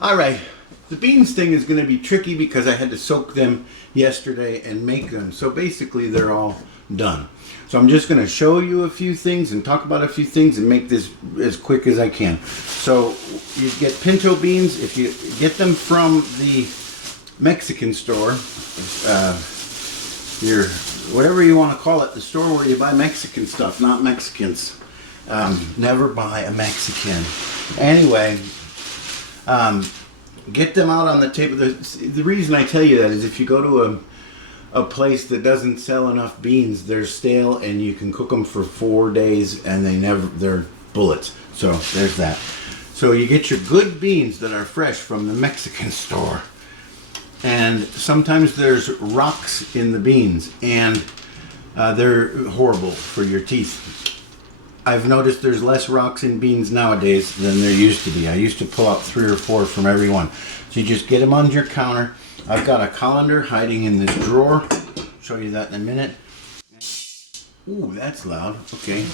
Alright, the beans thing is going to be tricky because I had to soak them yesterday and make them. So basically they're all done. So I'm just going to show you a few things and talk about a few things and make this as quick as I can. So you get pinto beans. If you get them from the Mexican store, your whatever you want to call it, the store where you buy Mexican stuff, not Mexicans. Never buy a Mexican. Anyway, get them out on the table. The reason I tell you that is if you go to a place that doesn't sell enough beans, they're stale and you can cook them for 4 days and they're bullets. So there's that. So you get your good beans that are fresh from the Mexican store. And sometimes there's rocks in the beans and they're horrible for your teeth. I've noticed there's less rocks in beans nowadays than there used to be. I used to pull out 3 or 4 from every one. So you just get them on your counter. I've got a colander hiding in this drawer. I'll show you that in a minute. Ooh, that's loud. Okay.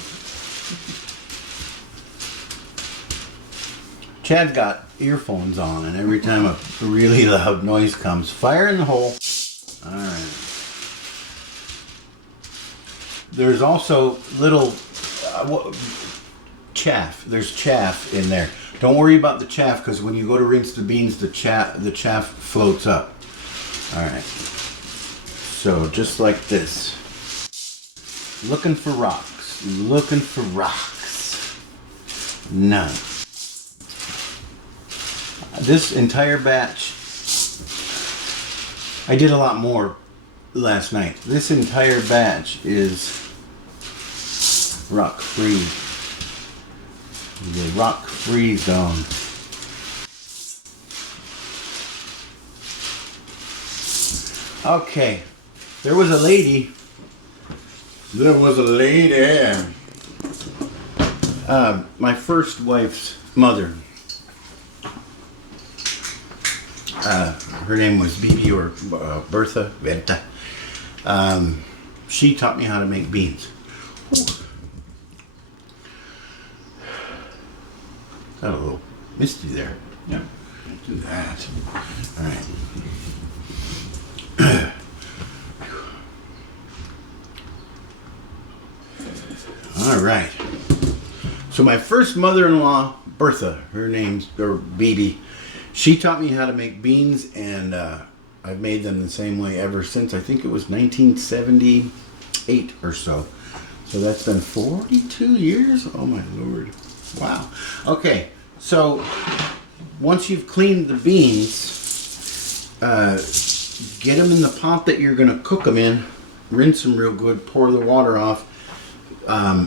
Chad's got earphones on, and every time a really loud noise comes, fire in the hole. Alright. There's also little chaff. There's chaff in there. Don't worry about the chaff because when you go to rinse the beans, the chaff floats up. Alright. So just like this. Looking for rocks. Looking for rocks. None. This entire batch, I did a lot more last night. This entire batch is rock free. The rock free zone. Okay, there was a lady. My first wife's mother. Her name was Bibi or Bertha. She taught me how to make beans. Got a little misty there. Yeah. Do that. All right. All right. So my first mother-in-law, Bertha, her name's Bibi. She taught me how to make beans, and I've made them the same way ever since. I think it was 1978 or so. So that's been 42 years? Oh my Lord. Wow. Okay, so once you've cleaned the beans, get them in the pot that you're going to cook them in. Rinse them real good, pour the water off.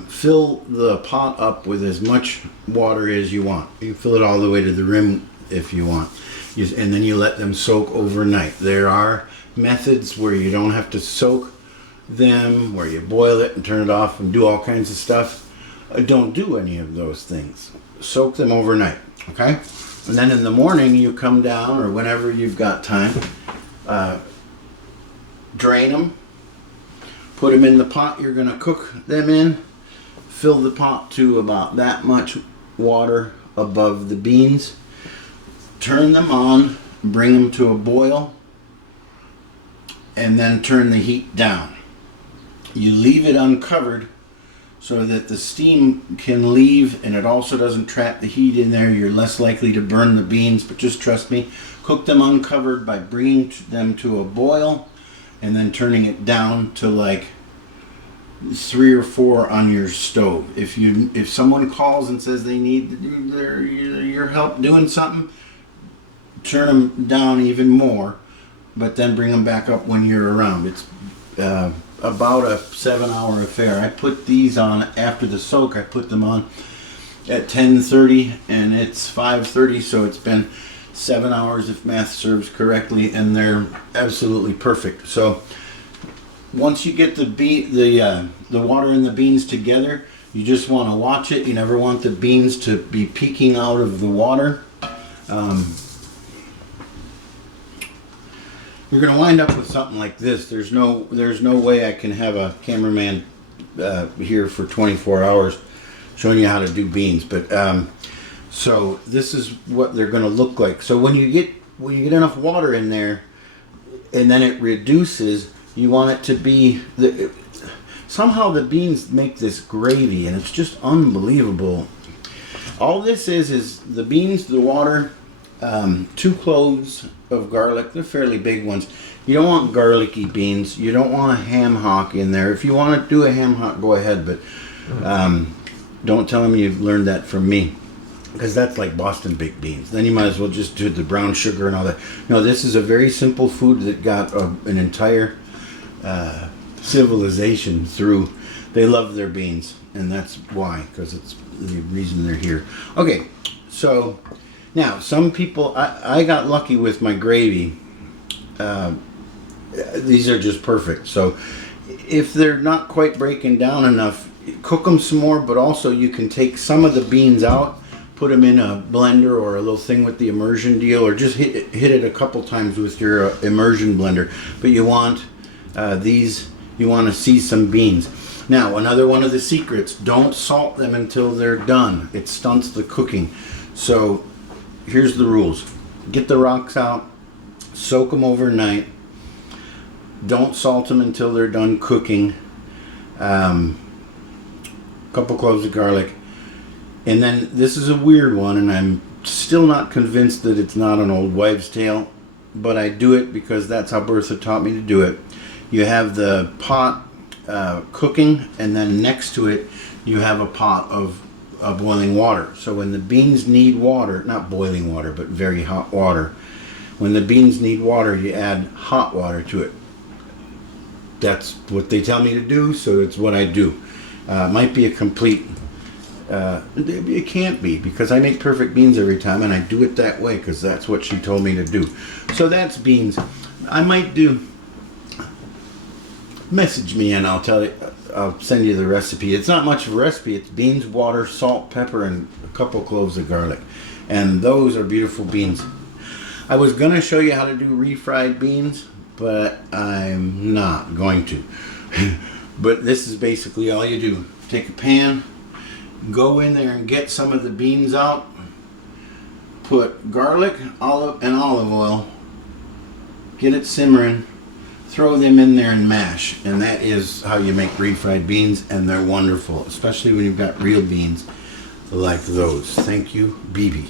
Fill the pot up with as much water as you want. You can fill it all the way to the rim if you want. And then you let them soak overnight. There are methods where you don't have to soak them, where you boil it and turn it off and do all kinds of stuff. Don't do any of those things. Soak them overnight, okay? And then in the morning you come down, or whenever you've got time, drain them, put them in the pot you're going to cook them in, fill the pot to about that much water above the beans, turn them on, bring them to a boil, and then turn the heat down. You leave it uncovered so that the steam can leave and it also doesn't trap the heat in there. You're less likely to burn the beans, but just trust me, cook them uncovered by bringing them to a boil and then turning it down to like 3 or 4 on your stove. If someone calls and says they need your help doing something, turn them down even more, but then bring them back up when you're around. It's about a 7-hour affair. I put these on after the soak. I put them on at 10:30 and it's 5:30, so it's been 7 hours if math serves correctly, and they're absolutely perfect. So once you get the water and the beans together, you just want to watch it. You never want the beans to be peeking out of the water. You're going to wind up with something like this. There's no way I can have a cameraman here for 24 hours showing you how to do beans. But So this is what they're going to look like. So when you get enough water in there, and then it reduces, you want it to be somehow the beans make this gravy, and it's just unbelievable. All this is the beans, the water, 2 cloves of garlic. They're fairly big ones. You don't want garlicky beans. You don't want a ham hock in there. If you want to do a ham hock, go ahead, but don't tell them you've learned that from me, because that's like Boston baked beans. Then you might as well just do the brown sugar and all that. No, this is a very simple food that got an entire civilization through. They love their beans, and that's why, because it's the reason they're here. Okay, so now some people, I got lucky with my gravy. These are just perfect. So if they're not quite breaking down enough, cook them some more, but also you can take some of the beans out, put them in a blender or a little thing with the immersion deal, or just hit it a couple times with your immersion blender. But you want you want to see some beans. Now, another one of the secrets, don't salt them until they're done. It stunts the cooking. So here's the rules. Get the rocks out, soak them overnight. Don't salt them until they're done cooking. Couple cloves of garlic. And then this is a weird one, and I'm still not convinced that it's not an old wives' tale, but I do it because that's how Bertha taught me to do it. You have the pot cooking, and then next to it you have a pot of boiling water. So when the beans need water, not boiling water, but very hot water, when the beans need water, you add hot water to it. That's what they tell me to do, so it's what I do. Might be a complete... it can't be, because I make perfect beans every time, and I do it that way because that's what she told me to do. So that's beans. I might do... Message me and I'll tell you. I'll send you the recipe. It's not much of a recipe. It's beans, water, salt, pepper, and a couple cloves of garlic. And those are beautiful beans. I was going to show you how to do refried beans, but I'm not going to. But this is basically all you do. Take a pan, go in there and get some of the beans out, put garlic, olive oil, get it simmering, throw them in there and mash, and that is how you make refried beans, and they're wonderful, especially when you've got real beans like those. Thank you, BB.